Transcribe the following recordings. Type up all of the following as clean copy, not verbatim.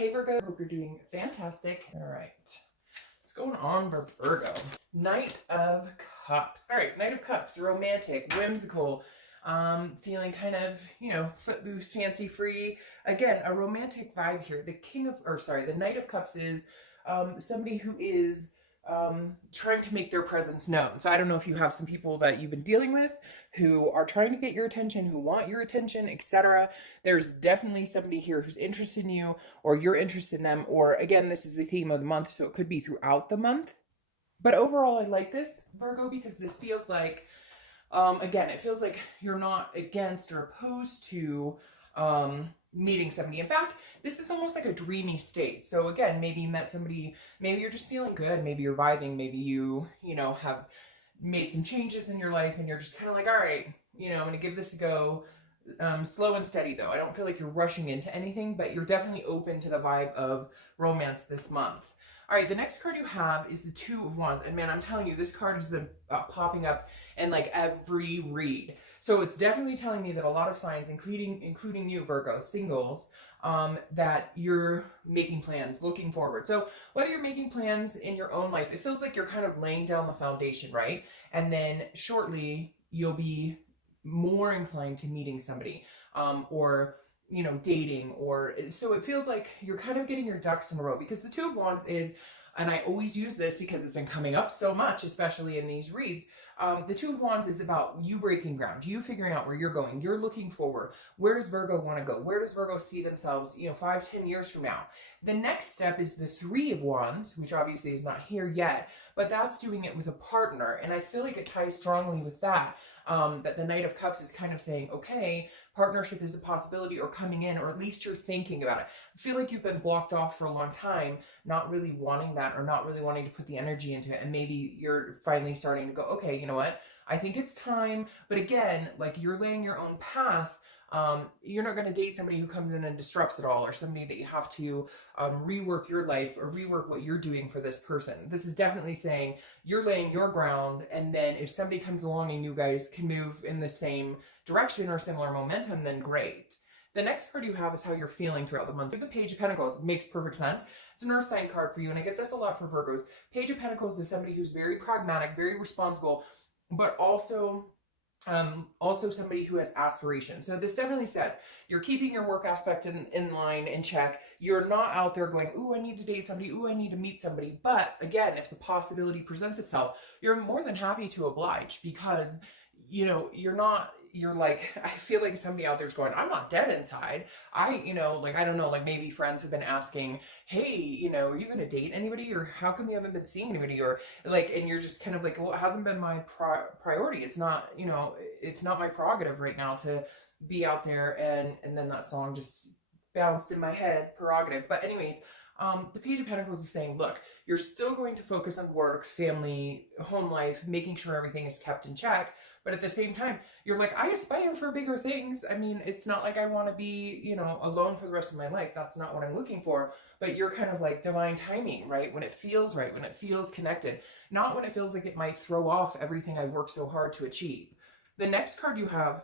Hey Virgo, hope you're doing fantastic. All right, what's going on for Virgo? Knight of Cups. All right, Knight of Cups, romantic, whimsical, feeling kind of, footloose, fancy free. Again, a romantic vibe here. The Knight of Cups is somebody who is trying to make their presence known. So I don't know if you have some people that you've been dealing with who are trying to get your attention, who want your attention, etc. There's definitely somebody here who's interested in you, or you're interested in them, or again, this is the theme of the month, so it could be throughout the month. But overall, I like this, Virgo, because this feels like, again, it feels like you're not against or opposed to meeting somebody. In fact, this is almost like a dreamy state. So again, maybe you met somebody, maybe you're just feeling good, maybe you're vibing, maybe you have made some changes in your life and you're just kind of like, all right, I'm going to give this a go. Slow and steady though. I don't feel like you're rushing into anything, but you're definitely open to the vibe of romance this month. All right, the next card you have is the Two of Wands. And man, I'm telling you, this card has been popping up in like every read. So it's definitely telling me that a lot of signs, including you, Virgo, singles, that you're making plans, looking forward. So whether you're making plans in your own life, it feels like you're kind of laying down the foundation, right? And then shortly you'll be more inclined to meeting somebody, or dating, or so it feels like you're kind of getting your ducks in a row, because the Two of Wands is, and I always use this because it's been coming up so much, especially in these reads. The Two of Wands is about you breaking ground, you figuring out where you're going, you're looking forward. Where does Virgo want to go? Where does Virgo see themselves, 5-10 years from now? The next step is the Three of Wands, which obviously is not here yet, but that's doing it with a partner. And I feel like it ties strongly with that, that the Knight of Cups is kind of saying, okay, partnership is a possibility, or coming in, or at least you're thinking about it. I feel like you've been blocked off for a long time, not really wanting that, or not really wanting to put the energy into it. And maybe you're finally starting to go, okay, you know what? I think it's time. But again, like, you're laying your own path. You're not going to date somebody who comes in and disrupts it all, or somebody that you have to rework your life or rework what you're doing for this person. This is definitely saying you're laying your ground, and then if somebody comes along and you guys can move in the same direction or similar momentum, then great. The next card you have is how you're feeling throughout the month. The Page of Pentacles makes perfect sense. It's an earth sign card for you, and I get this a lot for Virgos. Page of Pentacles is somebody who's very pragmatic, very responsible, but also somebody who has aspirations. So this definitely says you're keeping your work aspect in line, in check. You're not out there going, ooh, I need to date somebody, ooh, I need to meet somebody. But again, if the possibility presents itself, you're more than happy to oblige, because you're like, I feel like somebody out there's going, I'm not dead inside. I don't know, like maybe friends have been asking, hey, are you going to date anybody? Or how come you haven't been seeing anybody? Or like, and you're just kind of like, well, it hasn't been my priority. It's not, it's not my prerogative right now to be out there. And then that song just bounced in my head, prerogative. But anyways, the Page of Pentacles is saying, look, you're still going to focus on work, family, home life, making sure everything is kept in check. But at the same time, you're like, I aspire for bigger things. I mean, it's not like I want to be, alone for the rest of my life. That's not what I'm looking for. But you're kind of like divine timing, right? When it feels right, when it feels connected, not when it feels like it might throw off everything I've worked so hard to achieve. The next card you have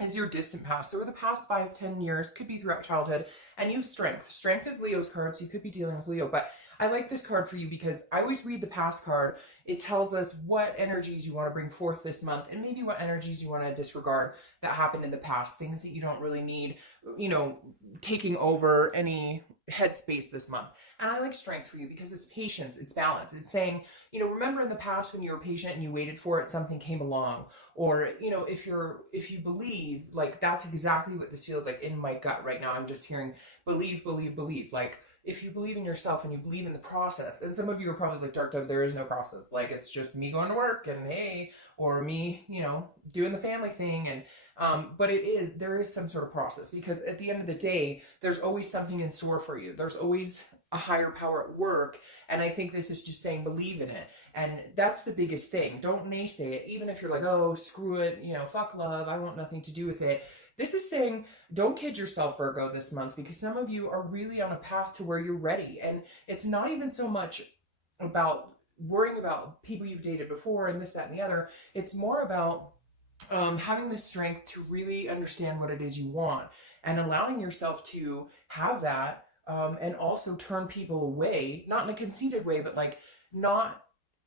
is your distant past. So over the past 5-10 years, could be throughout childhood, and you have strength. Strength is Leo's card, so you could be dealing with Leo. But I like this card for you because I always read the past card. It tells us what energies you want to bring forth this month, and maybe what energies you want to disregard that happened in the past, things that you don't really need, taking over any headspace this month. And I like strength for you because it's patience, it's balance. It's saying, remember in the past when you were patient and you waited for it, something came along. Or, if you believe, like, that's exactly what this feels like in my gut right now. I'm just hearing believe, believe, believe. Like, if you believe in yourself and you believe in the process, and some of you are probably like, Dark Dove, there is no process. Like, it's just me going to work and hey, or me, doing the family thing. And, but there is some sort of process, because at the end of the day, there's always something in store for you. There's always a higher power at work. And I think this is just saying, believe in it. And that's the biggest thing. Don't naysay it. Even if you're like, oh, screw it, fuck love, I want nothing to do with it. This is saying, don't kid yourself, Virgo, this month, because some of you are really on a path to where you're ready. And it's not even so much about worrying about people you've dated before and this, that, and the other. It's more about having the strength to really understand what it is you want, and allowing yourself to have that and also turn people away, not in a conceited way, but like not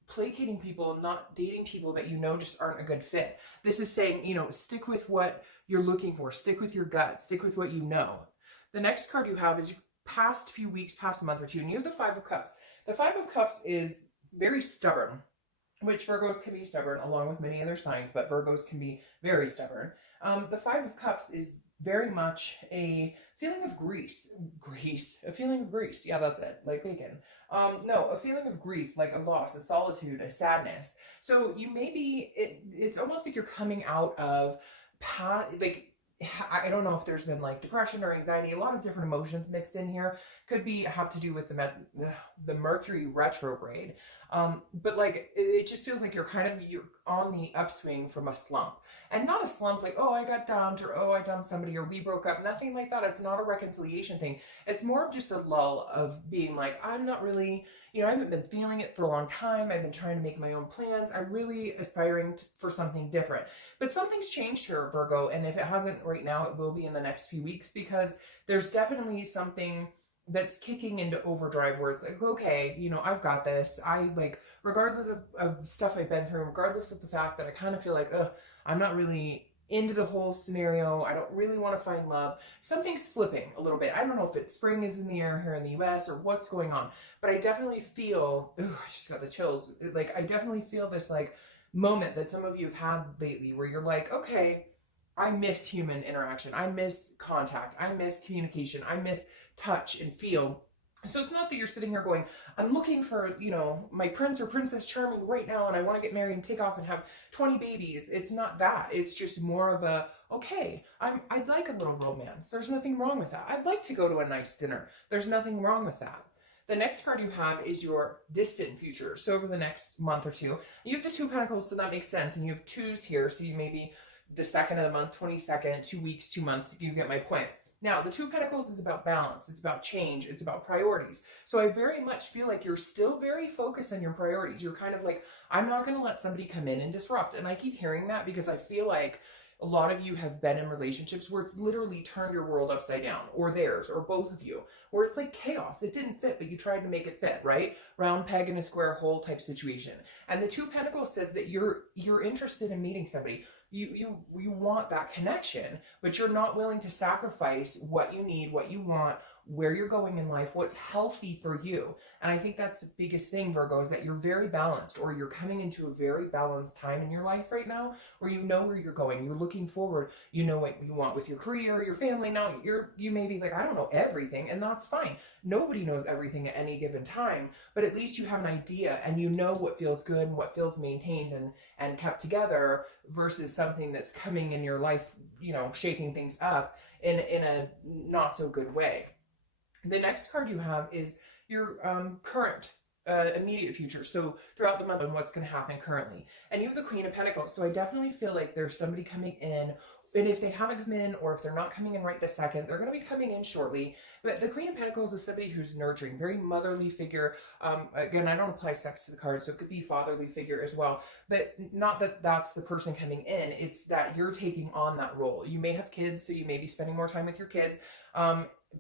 placating people, not dating people that you know just aren't a good fit. This is saying, you know, stick with what you're looking for, stick with your gut, stick with what you know. The next card you have is past few weeks, past a month or two, and you have the Five of Cups. The Five of Cups is very stubborn, which Virgos can be stubborn along with many other signs, but Virgos can be very stubborn. The Five of Cups is very much a feeling of a feeling of grease. Yeah, that's it, like bacon. No, a feeling of grief, like a loss, a solitude, a sadness. So you maybe, it's almost like you're coming out of, like, I don't know if there's been like depression or anxiety, a lot of different emotions mixed in here. Could be have to do with the Mercury retrograde. But like, it just feels like you're on the upswing from a slump. And not a slump like, oh, I got dumped, or oh, I dumped somebody, or we broke up. Nothing like that. It's not a reconciliation thing. It's more of just a lull of being like, I'm not really, you know, I haven't been feeling it for a long time. I've been trying to make my own plans. I'm really aspiring for something different. But something's changed here, Virgo. And if it hasn't right now, it will be in the next few weeks, because there's definitely something that's kicking into overdrive where it's like, okay, you know, I've got this. I like, regardless of stuff I've been through, regardless of the fact that I kind of feel like, I'm not really into the whole scenario. I don't really want to find love. Something's flipping a little bit. I don't know if it's spring is in the air here in the US or what's going on, but I definitely feel, I just got the chills. Like, I definitely feel this like moment that some of you have had lately where you're like, okay, I miss human interaction. I miss contact. I miss communication. I miss touch and feel. So it's not that you're sitting here going, I'm looking for, you know, my prince or princess charming right now, and I want to get married and take off and have 20 babies. It's not that. It's just more of a, okay, I'd like a little romance. There's nothing wrong with that. I'd like to go to a nice dinner. There's nothing wrong with that. The next card you have is your distant future. So over the next month or two, you have the Two of Pentacles, so that makes sense. And you have twos here, so you maybe the second of the month, 22nd, 2 weeks, 2 months, you get my point. Now, the Two of Pentacles is about balance. It's about change. It's about priorities. So I very much feel like you're still very focused on your priorities. You're kind of like, I'm not going to let somebody come in and disrupt. And I keep hearing that because I feel like a lot of you have been in relationships where it's literally turned your world upside down, or theirs, or both of you, where it's like chaos. It didn't fit, but you tried to make it fit, right? Round peg in a square hole type situation. And the Two of Pentacles says that you're interested in meeting somebody. You want that connection, but you're not willing to sacrifice what you need, what you want, where you're going in life, what's healthy for you. And I think that's the biggest thing, Virgo, is that you're very balanced, or you're coming into a very balanced time in your life right now where you know where you're going. You're looking forward. You know what you want with your career, your family. Now you may be like, I don't know everything, and that's fine. Nobody knows everything at any given time, but at least you have an idea and you know what feels good and what feels maintained and kept together versus something that's coming in your life, you know, shaking things up in a not so good way. The next card you have is your current immediate future. So throughout the month and what's going to happen currently. And you have the Queen of Pentacles. So I definitely feel like there's somebody coming in, and if they haven't come in, or if they're not coming in right this second, they're going to be coming in shortly. But the Queen of Pentacles is somebody who's nurturing, very motherly figure. Again, I don't apply sex to the card, so it could be fatherly figure as well. But not that that's the person coming in. It's that you're taking on that role. You may have kids, so you may be spending more time with your kids.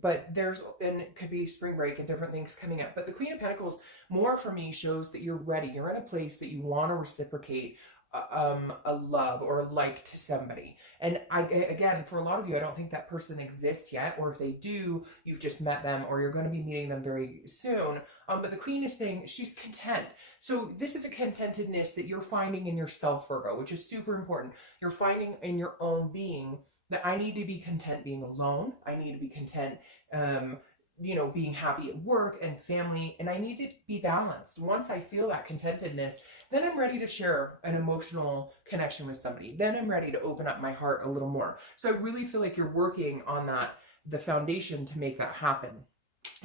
But and it could be spring break and different things coming up. But the Queen of Pentacles, more for me, shows that you're ready. You're in a place that you want to reciprocate a love or a like to somebody. And again, for a lot of you, I don't think that person exists yet, or if they do, you've just met them, or you're going to be meeting them very soon. But the Queen is saying she's content. So this is a contentedness that you're finding in yourself, Virgo, which is super important. You're finding in your own being that I need to be content being alone. I need to be content, you know, being happy at work and family, and I need to be balanced. Once I feel that contentedness, then I'm ready to share an emotional connection with somebody. Then I'm ready to open up my heart a little more. So I really feel like you're working on the foundation to make that happen.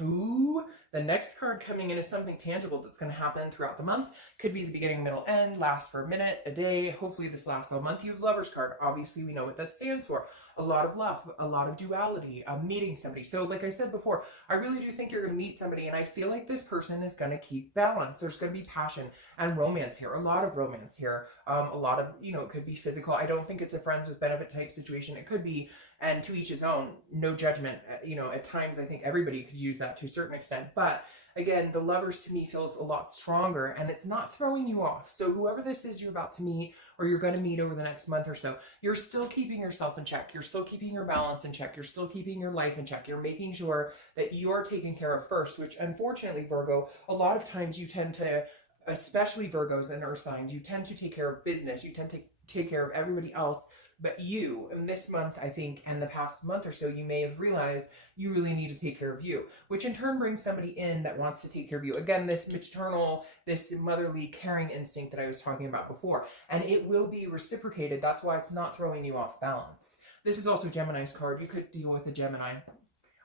Ooh, the next card coming in is something tangible that's going to happen throughout the month. Could be the beginning, middle, end, last for a minute, a day. Hopefully this lasts all month. You have Lover's card. Obviously, we know what that stands for. A lot of love, a lot of duality, meeting somebody. So like I said before, I really do think you're going to meet somebody, and I feel like this person is going to keep balance. There's going to be passion and romance here, a lot of romance here, a lot of, you know, it could be physical. I don't think it's a friends with benefit type situation. It could be and to each his own, no judgment. You know, at times I think everybody could use that to a certain extent, but again, the Lovers to me feels a lot stronger, and it's not throwing you off. So whoever this is you're about to meet, or you're going to meet over the next month or so, you're still keeping yourself in check. You're still keeping your balance in check. You're still keeping your life in check. You're making sure that you're taken care of first, which unfortunately, Virgo, a lot of times you tend to, especially Virgos and earth signs, you tend to take care of business. You tend to take care of everybody else but you. And this month, I think, and the past month or so, you may have realized you really need to take care of you, which in turn brings somebody in that wants to take care of you. Again, this maternal, this motherly caring instinct that I was talking about before, and it will be reciprocated. That's why it's not throwing you off balance. This is also Gemini's card. You could deal with a Gemini.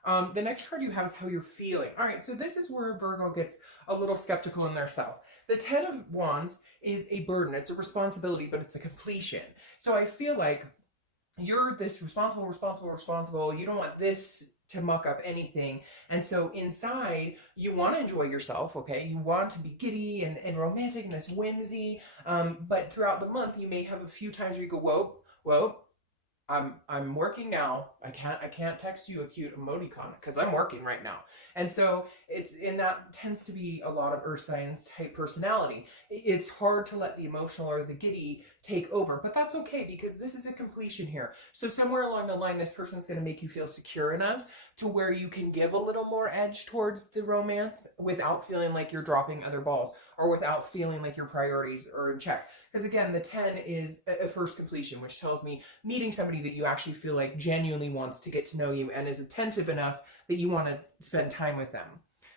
The next card you have is how you're feeling. All right, so this is where Virgo gets a little skeptical in their self. The 10 of Wands is a burden. It's a responsibility, but it's a completion. So I feel like you're this responsible. You don't want this to muck up anything. And so inside, you want to enjoy yourself, okay? You want to be giddy and romantic and this whimsy. But throughout the month, you may have a few times where you go, whoa, I'm working now. I can't text you a cute emoticon because I'm working right now. And so that tends to be a lot of earth signs type personality. It's hard to let the emotional or the giddy take over, but that's okay because this is a completion here. So somewhere along the line, this person's going to make you feel secure enough to where you can give a little more edge towards the romance without feeling like you're dropping other balls or without feeling like your priorities are in check. Because again, the 10 is a first completion, which tells me meeting somebody that you actually feel like genuinely wants to get to know you and is attentive enough that you want to spend time with them.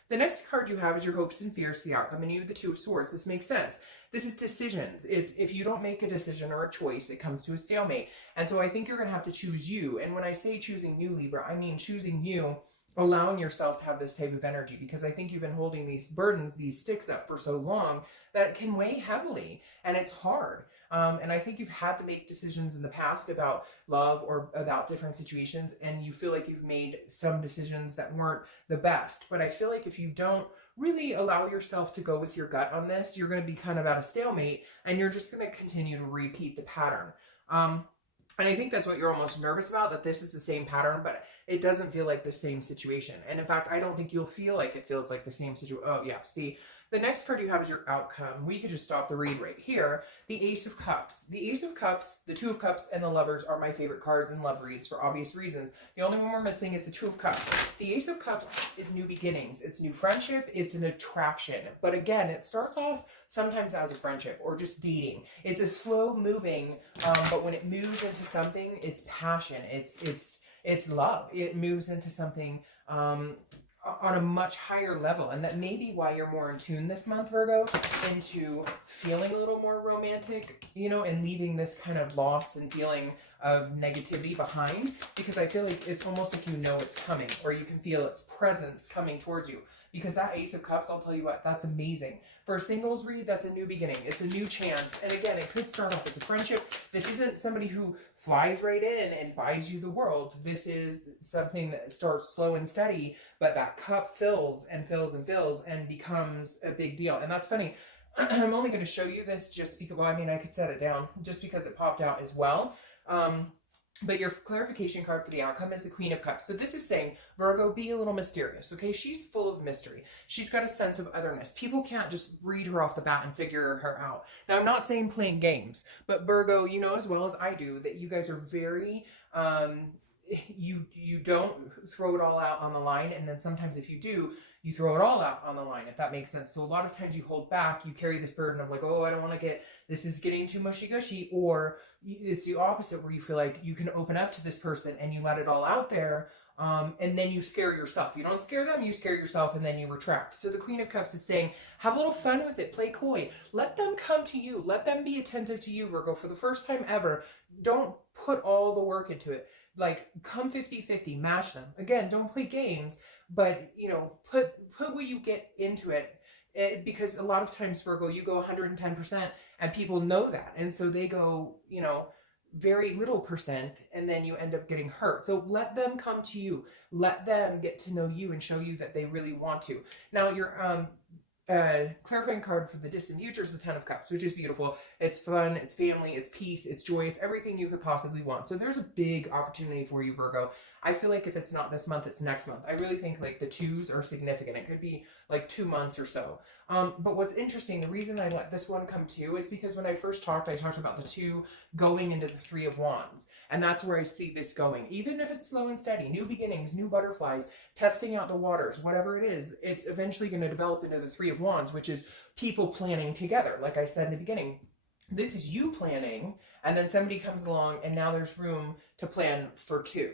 The next card you have is your hopes and fears for the outcome, and you have the 2 of Swords. This makes sense. This is decisions. It's if you don't make a decision or a choice, it comes to a stalemate. And so I think you're going to have to choose you. And when I say choosing you, Libra, I mean choosing you, allowing yourself to have this type of energy, because I think you've been holding these burdens, these sticks up for so long that it can weigh heavily, and it's hard. And I think you've had to make decisions in the past about love or about different situations, and you feel like you've made some decisions that weren't the best. But I feel like if you don't really allow yourself to go with your gut on this, you're going to be kind of at a stalemate, and you're just going to continue to repeat the pattern. And I think that's what you're almost nervous about, that this is the same pattern, but it doesn't feel like the same situation. And in fact, I don't think you'll feel like it feels like the same situation. Oh yeah, see, the next card you have is your outcome. We could just stop the read right here. The Ace of Cups. The Ace of Cups, the 2 of Cups, and the Lovers are my favorite cards in love reads for obvious reasons. The only one we're missing is the 2 of Cups. The Ace of Cups is new beginnings. It's new friendship. It's an attraction. But again, it starts off sometimes as a friendship or just dating. It's a slow moving, but when it moves into something, it's passion. It's love. It moves into something on a much higher level, and that may be why you're more in tune this month, Virgo, into feeling a little more romantic, you know, and leaving this kind of loss and feeling of negativity behind, because I feel like it's almost like you know it's coming, or you can feel its presence coming towards you. Because that Ace of Cups, I'll tell you what, that's amazing. For a singles read, that's a new beginning. It's a new chance. And again, it could start off as a friendship. This isn't somebody who flies right in and buys you the world. This is something that starts slow and steady, but that cup fills and fills and fills and becomes a big deal. And that's funny. I'm only going to show you this just because, well, I mean, I could set it down just because it popped out as well. But your clarification card for the outcome is the Queen of Cups. So this is saying, Virgo, be a little mysterious, okay? She's full of mystery. She's got a sense of otherness. People can't just read her off the bat and figure her out. Now, I'm not saying playing games, but Virgo, you know as well as I do that you guys are very, you don't throw it all out on the line, and then sometimes if you do, you throw it all out on the line, if that makes sense. So a lot of times you hold back, you carry this burden of like, oh, I don't want to get, this is getting too mushy-gushy, or it's the opposite where you feel like you can open up to this person and you let it all out there, and then you scare yourself. You don't scare them, you scare yourself, and then you retract. So the Queen of Cups is saying, have a little fun with it, play coy. Let them come to you, let them be attentive to you, Virgo, for the first time ever. Don't put all the work into it. Like, come 50-50, match them. Again, don't play games, but, you know, put what you get into it. Because a lot of times, Virgo, you go 110% and people know that. And so they go, you know, very little percent, and then you end up getting hurt. So let them come to you. Let them get to know you and show you that they really want to. Now, your clarifying card for the distant future is the Ten of Cups, which is beautiful. It's fun, it's family, it's peace, it's joy, it's everything you could possibly want. So there's a big opportunity for you, Virgo. I feel like if it's not this month, it's next month. I really think like the twos are significant. It could be like 2 months or so. But what's interesting, the reason I let this one come to is because when I first talked, I talked about the 2 going into the 3 of Wands. And that's where I see this going. Even if it's slow and steady, new beginnings, new butterflies, testing out the waters, whatever it is, it's eventually going to develop into the 3 of Wands, which is people planning together. Like I said in the beginning, this is you planning, and then somebody comes along and now there's room to plan for 2.